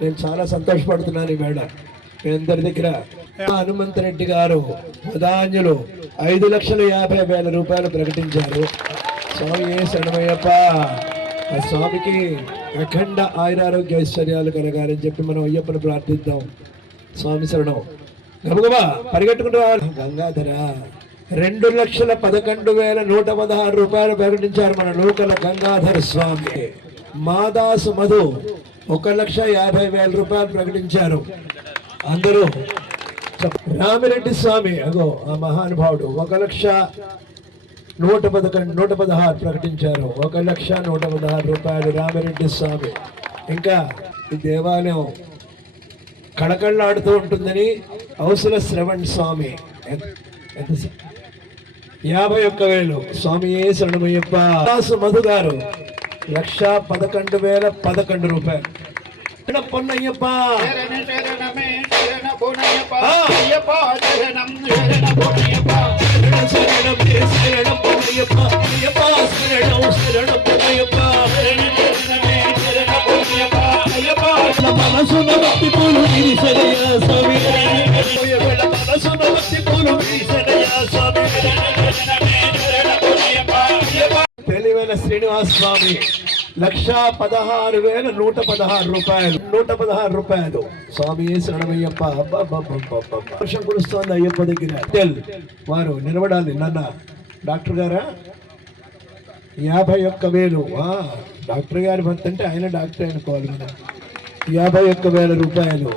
నేను చాలా సంతోషపడుతున్నాను ఈ వేళ మీ అందరి దగ్గర. హనుమంతరెడ్డి గారు ప్రధాన్యులు 5,50,000 రూపాయలు ప్రకటించారు. స్వామి శరణమయ్యప్ప. ఆ స్వామికి అఖండ ఆయురారోగ్య ఐశ్వర్యాలు కలగాలని చెప్పి మనం అయ్యప్పను ప్రార్థిద్దాం. స్వామి శరణం. గబగబా పరిగెట్టుకుంటూ గంగాధర 2,11,116 రూపాయలు ప్రకటించారు మన నూకల గంగాధర స్వామి. మాదాసు మధు 1,50,000 రూపాయలు ప్రకటించారు. అందరూ రామిరెడ్డి స్వామి అగో ఆ మహానుభావుడు 1,116 ప్రకటించారు. 1,116 రూపాయలు రామిరెడ్డి స్వామి. ఇంకా ఈ దేవాలయం కళకళ్ళాడుతూ ఉంటుందని ఔసుల శ్రవణ్ స్వామి 51,000 స్వామి శరణమయ్యప్ప. మధు గారు 1,11,011 రూపాయలు. పొన్నయ్యప్ప మనసున భక్తి పూలు స్వామి. మనసున భక్తి పూలు స్వామి. తెలివైన శ్రీనివాస్ స్వామి 1,16,116 రూపాయలు. 116 రూపాయలు. స్వామి శరణమయ్యప్ప. వర్షం కురుస్తోంది అయ్యప్ప దగ్గర. వారు నిలబడాలి నాన్న. డాక్టర్ గారా 51,000. డాక్టర్ గారి భర్త అంటే ఆయన డాక్టర్ అనుకోవాలి కదా. 51,000 రూపాయలు.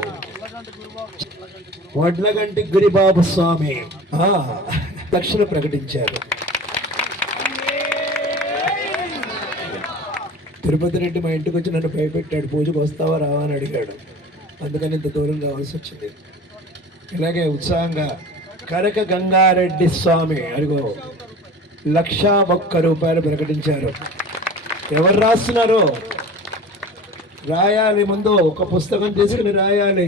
వడ్లగంటి గిరిబాబు స్వామి 1,00,000 ప్రకటించారు. తిరుపతి రెడ్డి మా ఇంటికి వచ్చి నన్ను భయపెట్టాడు. పూజకు వస్తావా రావా అని అడిగాడు. అందుకని ఇంత దూరం కావాల్సి వచ్చింది. ఇలాగే ఉత్సాహంగా కనక గంగారెడ్డి స్వామి అదిగో 1,01 రూపాయలు ప్రకటించారు. ఎవరు రాస్తున్నారు? రాయాలి. ముందు ఒక పుస్తకం తీసుకుని రాయాలి.